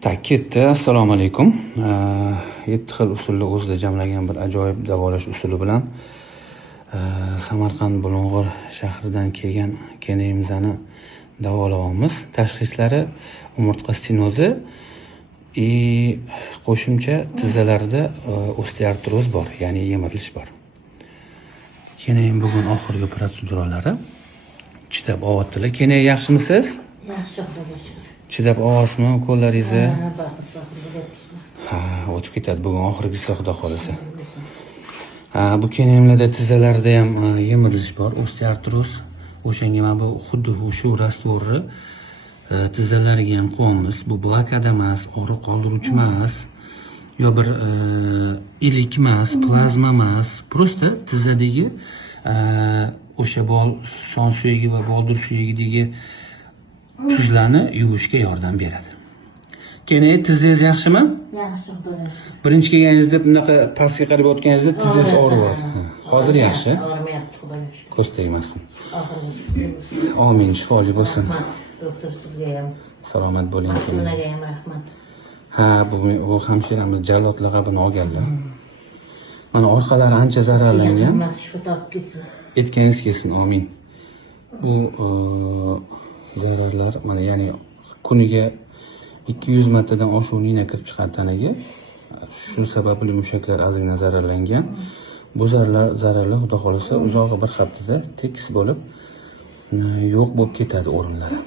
Tak ketdi. Assalomu alaykum. 7 xil usulni o'zida jamlagan bir ajoyib davolash usuli bilan Samarqand Bulung'ur shahridan kelgan kenayimizni davolayapmiz. Tashxislari umurtqa stenozi qo'shimcha tizzalarida osteoartroz bor, ya'ni yemirilish bor. Kenayim bugun oxirgi protseduralari. Chidab olyaptilar. Kenay, yaxshimisiz? Yaxshi, Xudoga shukr. Chidab olasizmi qo'llaringizni? Ha, O'tib ketadi bugun oxirgisi, xudo xolasa. Bu kenayimlarda tizzalarida ham yemirilish bor, osteoartroz. O'shanga mana bu xuddi shu rastvorni tizzalariga ham qo'yamiz. Bu blokada emas, og'riq qoldiruvchi emas, yo bir ilik emas, plazma emas, prosta tizzadagi o'sha son suyagi va boldir suyagidagi tuzlarni yuvishga yordam beradi. Kenay, tizzangiz yaxshimi? Yaxshi, Xudoga shukr. Birinchi kelganingizda bunaqa pastga qarab o'tganingizda tizzangiz og'riyapti. Hozir yaxshi. Og'rimayapti, Xudoga shukr. Ko'z tegmasin. Oxirgi Amin, shifoli bo'lsin. doktor sizga ham, Salomat bo'ling. Mas'ulaga ham rahmat. Bu hamshiramiz Jalod laqabini olganlar. Mana orqalari ancha zararlangan. Hammasi shifo topib ketsin. Aytganingiz kelsin, amin. Bu zararlar mana, ya'ni kuniga 200 martadan oshuv kirib chiqadi tanaga. Shu sababli mushaklar ozgina zararlangan. Bu zararlar xudo xolasa uzog'i bir haftada tekis bo'lib yo'q bo'lib ketadi o'rinlari.